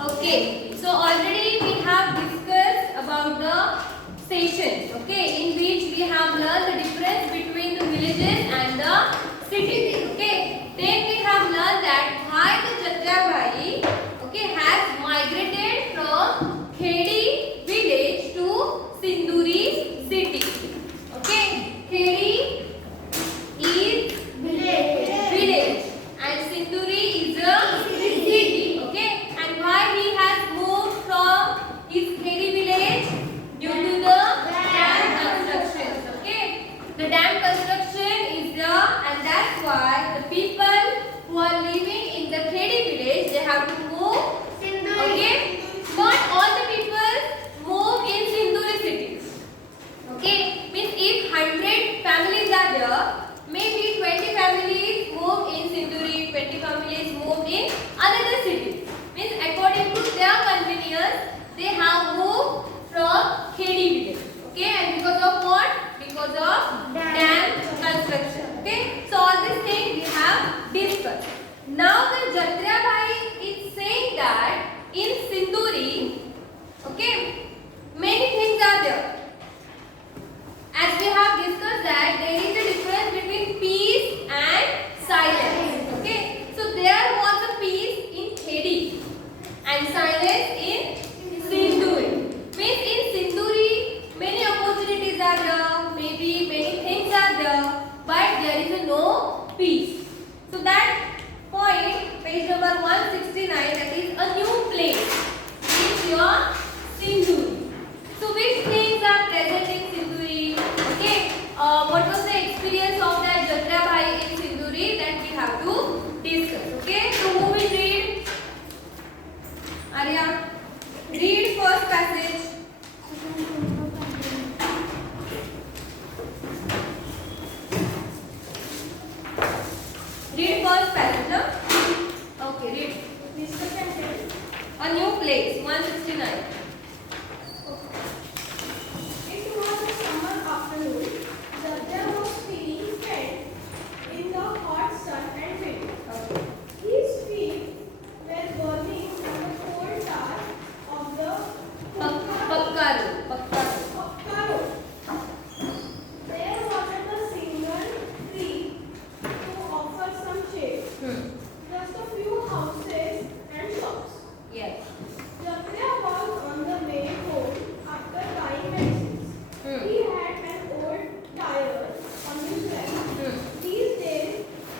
Okay, so already we have discussed about the stations, okay, in which we have learned the difference between the villages and the cities, okay. Then we have learned that why the Jatrabai, okay, has migrated from Khedi village to Sinduri city, okay. Khedi is village and Sinduri is a city, okay. And why he has moved from his Khedi village? Due to the dam constructions, okay. The dam construction is there, and that's why the people who are living in the Khedi village, they have to move, okay. Not all the people move in Sinduri city, okay. Means if 100 families are there, maybe 20 families move in Sinduri, 20 families move in another city. Means according to their convenience, they have moved from Khedi village. Okay, and because of what? Because of dam construction. Okay, so all these things we have discussed. Now the Jatrabai is saying that in Sinduri, okay, many things are there. As we have discussed that there is a difference between peace and silence. Okay, so there was a peace in Khedi and silence in Sinduri. Means in Sinduri many opportunities are there, maybe many things are there, but there is no peace. So that point, page number 169, that is a new place, is your Sinduri. So which things are present in Sinduri? Okay, what was the experience of that Jatrabai in Sinduri, that we have to discuss. Okay, so who will read? Arya, read first passage. Read first passage, no? Okay, read. A new place, 169. It was a summer afternoon. The air was feeling faint in the hot sun and wind. Okay. His feet were burning on the cold tar of the Pakkaru. Pakka road. There wasn't a single tree to offer some shade. Just a few houses and shops. Yes. Jatra was on the way home after buying medicines. He had an old tire on his back. These days,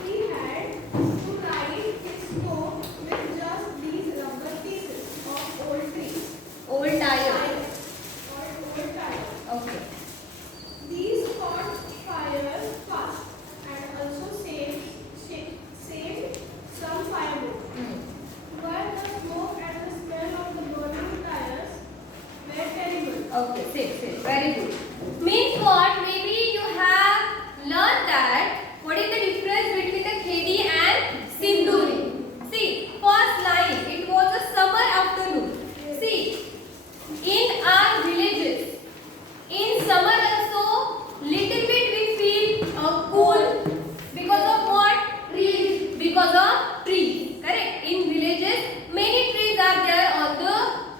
he had to ride his snow with just these rubber pieces of old trees. Old tire. Old tires. Okay. These caught fire fast and also saved some firewood. But the smoke and the smell of the burning tires were terrible. Okay, sit. Very good. Means what? Maybe you have learned that what is the difference between the Khedi and Sinduri. See, first line, it was a summer afternoon. See, in our villages, in summer also, little bit we feel cool because of what? Trees. Because of trees. Correct? In villages, many trees are there on the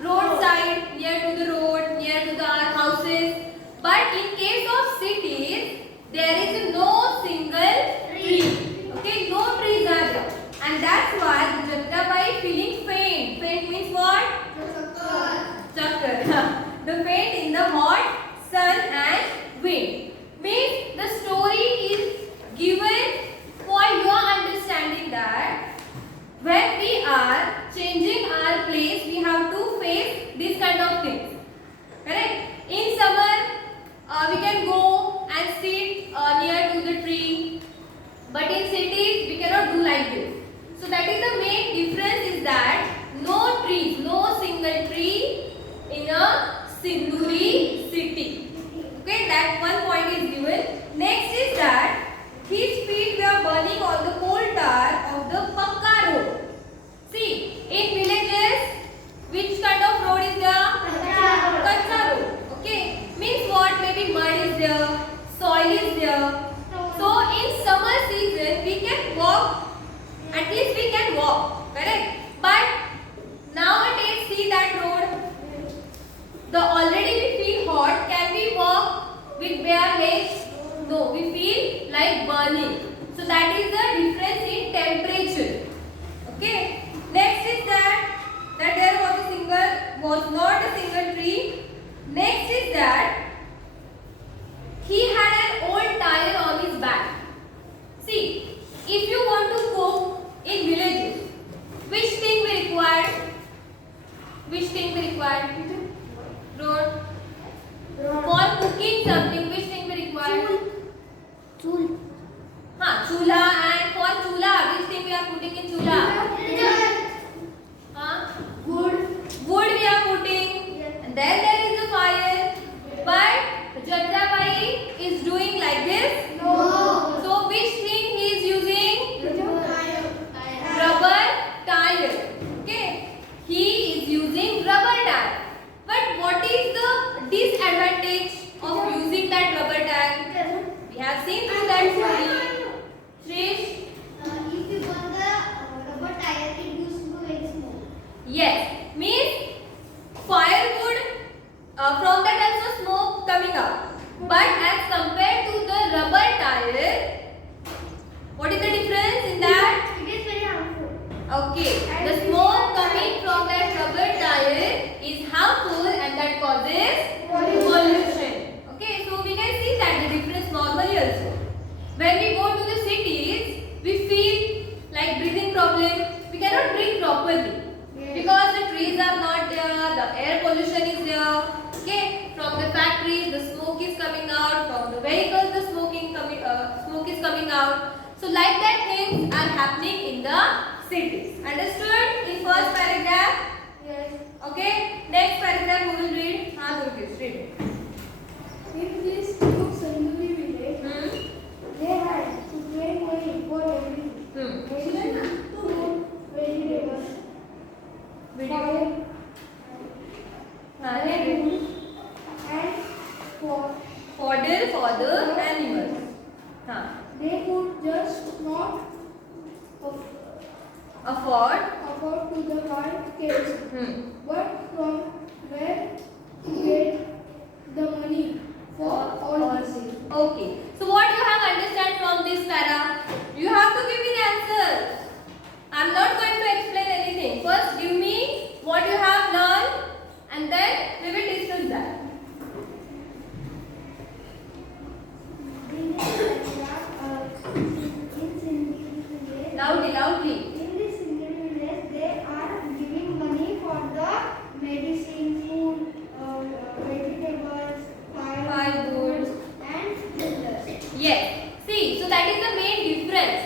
roadside, near to the road, near to our houses. But in case of cities, there is no single tree. Okay, no trees are there. And that's why the Jatrabai feeling faint. Faint means what? Chakkar. The faint in the hot sun and wind. Means the story is given for your understanding that when we are changing our place, we have to face this kind of things. Correct? In summer, we can go and sit near to the tree, but in cities we cannot do like this. So that is the main difference, is that burning. So that is the difference in temperature. Okay. Next is that there was not a single tree. Next is that he had an old tire on his back. See, if you want to cook in villages, which thing we require? Which thing we require? Road. For cooking something, which thing we require? Chul. Chula. And for chula, which thing we are putting in chula? Wood. Wood we are putting. Yes. And then there is a fire. But Jatrabai is doing like this. No. So which thing he is using? Tire. Rubber tire. Okay. He is using rubber tire. But what is the disadvantage of using that rubber tire? We have seen through that story. Trish? If you burn the rubber tire, it used to go very small. Yes. Means firewood, from that also smoke coming out. But as compared to the rubber tire, what is the difference in that? It is very harmful. Okay, the smoke coming from that rubber tire is harmful and that causes pollution. Okay, so we can see that the difference normally also. When we go to the cities, we feel like breathing problem. We cannot breathe properly because the trees are not there, the air pollution is there. Okay, from the factories, the smoke is coming out. From the vehicles, the smoke is coming out. So like that things are happening in the cities. Understood? In first paragraph. Yes. Okay. Next paragraph we will read. Gurkesh, read it. In this new Sanduri village, they had to pay money for everything. Medicine, food, vegetables, fire, Read. and for Fodder for the animals. they could just not Afford. afford to the buy kids. But from where to get the money for all this? Okay. So what you have understand from this para? You have to give me the answer. I am not going to explain anything. First give me what you have learned and then we will discuss that. Loudly. In this Sindhuri village, they are giving money for the medicine, food, vegetables, Firewood. and shelters. Yes. See, so that is the main difference.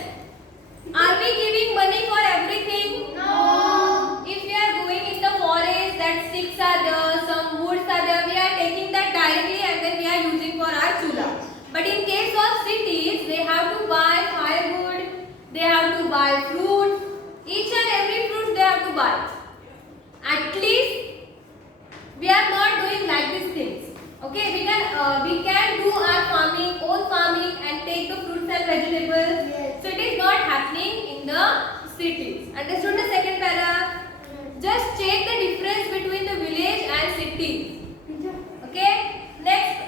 Are we giving money for everything? No. If we are going in the forest, that sticks are there, some woods are there, we are taking that directly and then we are using for our chula. But in case of cities, they have to buy firewood, they have to buy fruit, each and every fruit they have to buy. At least we are not doing like these things. Okay, we can do our farming, own farming and take the fruits and vegetables. Yes. So it is not happening in the cities. Understood the second para? Just check the difference between the village and cities. Okay? Next,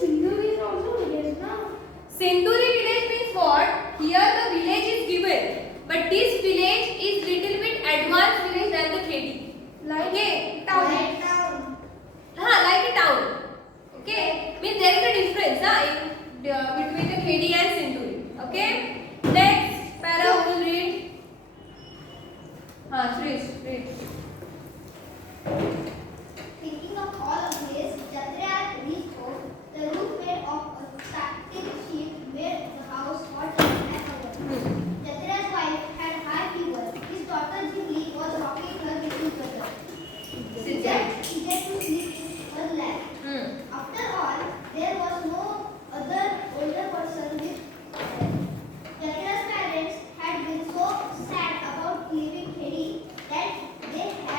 Sindhuri is also village, no? Sindhuri village means what? Here the village is given, but this village is little bit advanced village than the Khedi. Like Okay? Like town. Like a town. Okay? Means there is a difference between the Khedi and Sindhuri. Okay? Next para we will read. Trish, read. Thinking of all of this, Jatra reached home. The roof made of a static sheet made the house hot and covered. Jatra's wife had high fever. His daughter Jimli was rocking her little brother. He get to sleep in her lap. After all, there was no other older person with them. Jatra's parents had been so sad about leaving Khedi that they had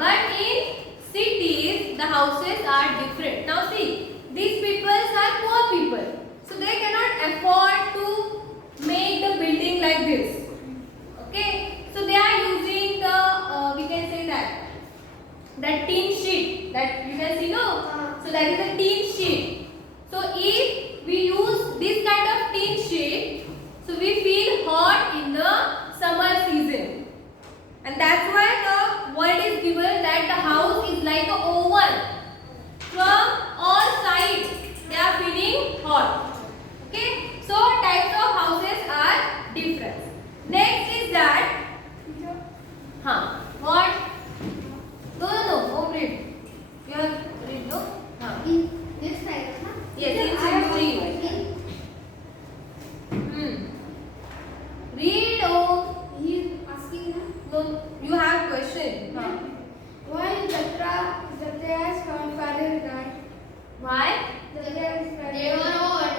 But in cities, the houses are different. Now see, these people are poor people, so they cannot afford to make the building like this. Okay, so they are using the we can say that tin sheet that you can see, no? So that is a tin sheet. So if we use this kind of tin sheet, so we feel hot in the summer season, and that's why the word is given that the house is like an oven. From all sides they are feeling hot. Okay, so types of houses are different. Next is that what? No, read. You have read, no? In this paragraph, Yes, in Sinduri. Read. Oh, he is asking no, you have question. why Jatra's father died. Why? Jatra's father. They were old.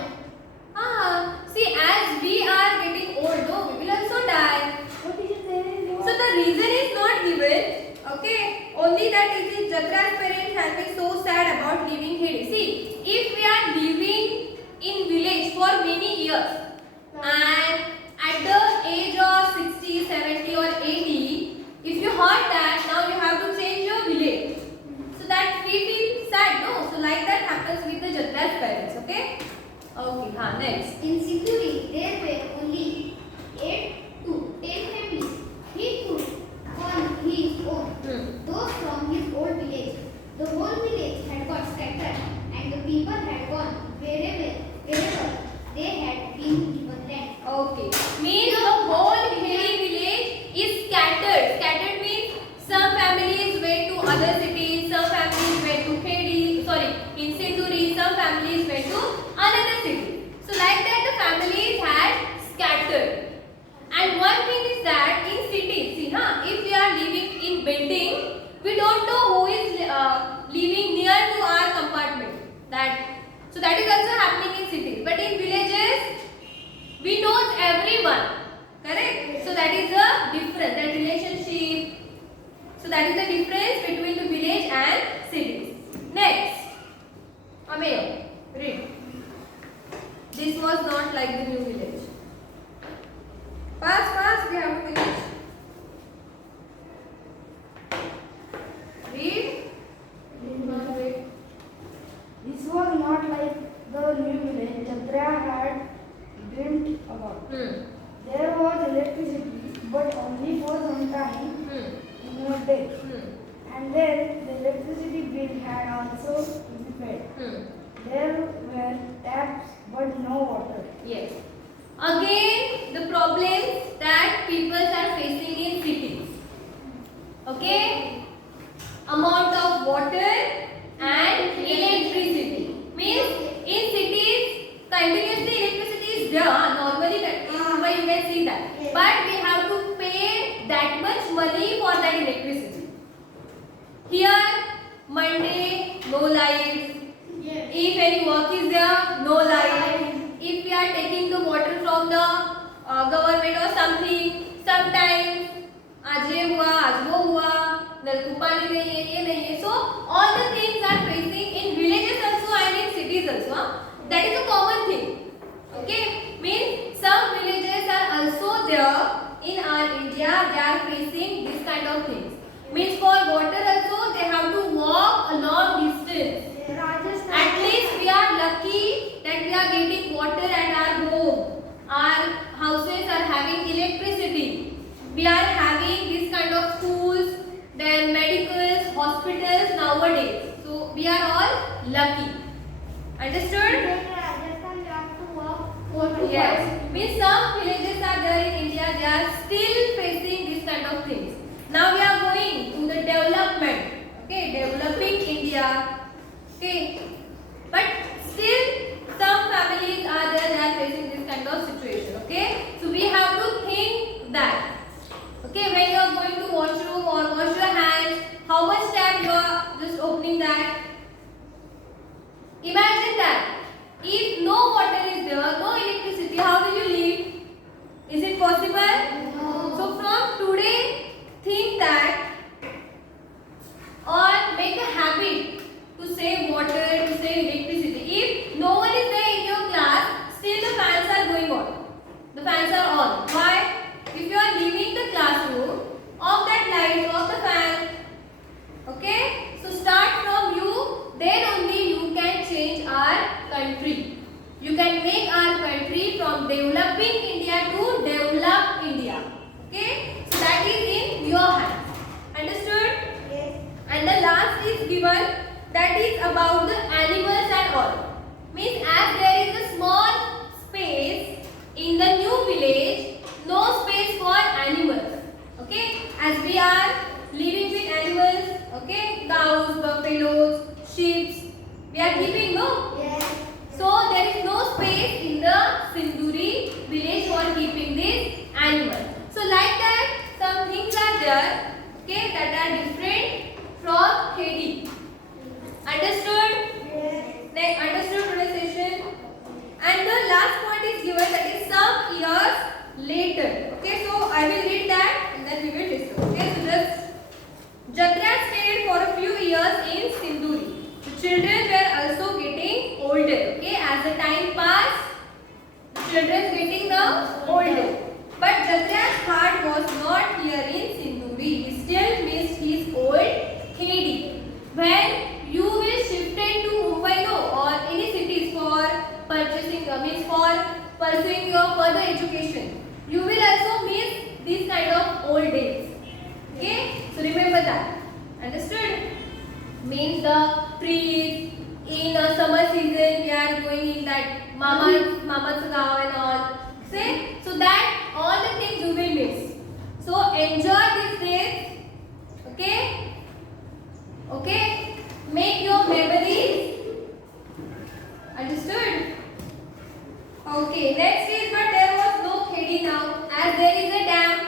See, as we are getting old, no, we will also die. What did you say? So the reason is not given. Okay, only that it is Jatra's parents have been so sad about leaving Hedi. See, if we are living in village for many years and at the age of 60, 70 or 80, if you heard that now you have to change your village, so that we feel sad, no? So like that happens with the Jatra's parents. Okay. Okay. Next. In Sinduri, there were only 8 to 10 families. He could on his own. Those from his old village. The whole village had got scattered, and the people had gone wherever they had been given land. Okay. Means the whole Heri village is scattered. Scattered means some families went to other cities, some families went to Heri, in Sinduri, some families went to another city. So like that the families had scattered. And one thing is that in cities, see, if we are living in building, we don't know who is living near to our compartment. So that is also happening in cities. But in villages, we know everyone. Correct? So that is the difference, that relationship. So that is the difference between the village and cities. Next. Ameyo, read. This was not like the new village. Fast, we have to finish. Read. This was not like the new village Jatra had dreamt about. There was electricity, but only for some time in a day. And then the electricity bill had also to be paid. There were taps, but no water. Yes. Again, the problems that people are facing in cities. Okay? Amount of water and electricity. Means in cities, continuously electricity is there. Normally, in Mumbai you can see that. But we have to pay that much money for that electricity. Here, Monday, no lights. If any work is there, no light. If we are taking the water from the government or something, sometimes आज ये हुआ, आज वो हुआ, नलकूप पानी नहीं है, ये नहीं है. So all the things are facing in villages also and in cities also. That is a common thing. Okay, means some villages are also there in our India. They are facing this kind of things. Means for water also they have to walk a long distance. At least we are lucky that we are getting water at our home. Our houses are having electricity. We are having this kind of schools, then medicals, hospitals nowadays. So we are all lucky. Understood? Yes. Means some villages are there in India. They are still facing this kind of things. Now we are going to the development. Okay, developing India. Okay, but still some families are there that are facing this kind of situation. Okay, so we have to think that. Okay, when you are going to washroom or wash your hands, how much time you are just opening that? Imagine that if no water is there, no electricity, how will you live? Is it possible? No. So from today, think that the fans are on. Why? If you are leaving the classroom, off that light, off the fan. Okay? So start from you, then only you can change our country. You can make our country from developing India to developed India. Okay? So that is in your hands. Understood? Yes. And the last is given, that is about the animals and all. Means as there is a small space in the new village, no space for animals. Okay? As we are living with animals, okay? Cows, buffaloes, sheep, we are keeping, no? Yes. So there is no space in the Sinduri village for keeping this animal. So like that, some things are there, okay, that are different from Khedi. Understood? Yes. Understood today's session? And the last point is given, that is some years later. Okay, so I will read that and then we will discuss. Okay, so just Jatra stayed for a few years in Sinduri. The children were also getting older. Okay, as the time passed, the children getting older. But Jatra's heart was not here in Sinduri. He still missed his old Khedi. When you will shifted to Mumbai, no, or any cities for purchasing, means for pursuing your further education, you will also miss these kind of old days. Okay, so remember that. Understood? Means the trees in summer season, we are going in that mama's gaon and all. See, so that all the things you will miss. So enjoy these days. Okay. Okay, make your memories. Understood? Okay, next is, but there was no Khedi now, as there is a dam.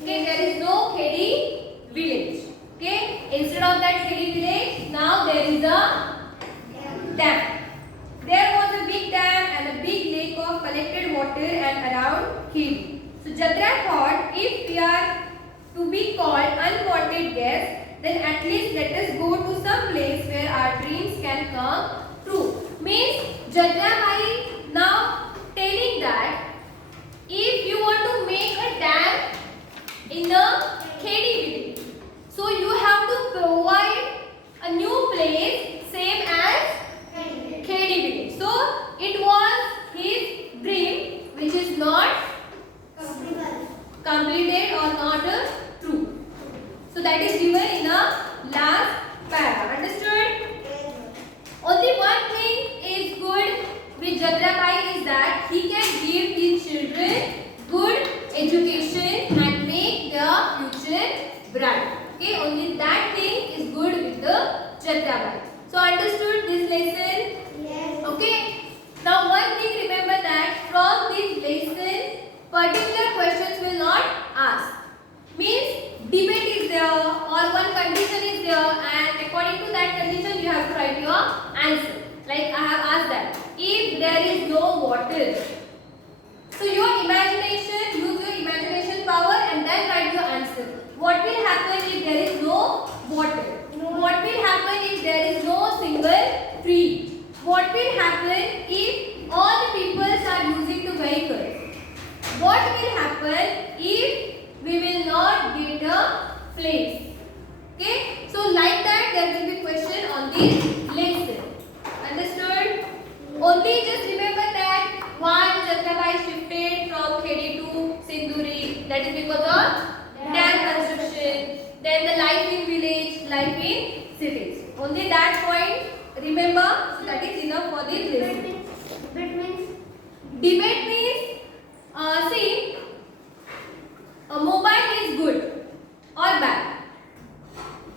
Okay, there is no Khedi village. Okay, instead of that Khedi village, now there is a dam. There was a big dam and a big lake of collected water and around Khedi. So Jatra thought, if we are to be called unwanted guests, then at least let us go to some place where our dreams can come true. Means Jatra Bhai now telling that if you want to make a dam in a Khedi village, so you have to provide a new place same as Khedi village. So it was his dream which is not completed or not true. So that is given in the last paragraph. Understood? Only one thing is good with Jatra Bhai is that he can give his children good education and make their future bright. Okay, only that thing is good with the Jatra Bhai. So understood this lesson? Yes. Okay. Now one thing remember, that from this lesson particular questions will not ask. Means debate is there or one condition is there, and according to that condition you have to write your answer. Like I have asked that, if there is no water, so your imagination, use your imagination power and then write your answer. What will happen if there is no water? What will happen if there is no single tree? What will happen if all the people are using the vehicles? What will happen if we will not get a place? Okay, so like that there will be question on this lesson. Understood? Only just remember that one, Jatra Bhai shifted from Khedi to Sinduri, that is because of dam construction. Then the life in village, life in cities. Only that point remember, so that is enough for this lesson. Debate means, see, a mobile is good or bad.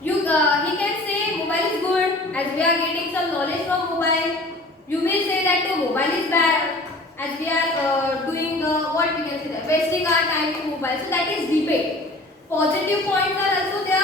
He can say mobile is good, as we are getting some knowledge from mobile. You will say that the mobile is bad, as we are doing what we can say that wasting our time in mobile. So that is debate. Positive points are also there.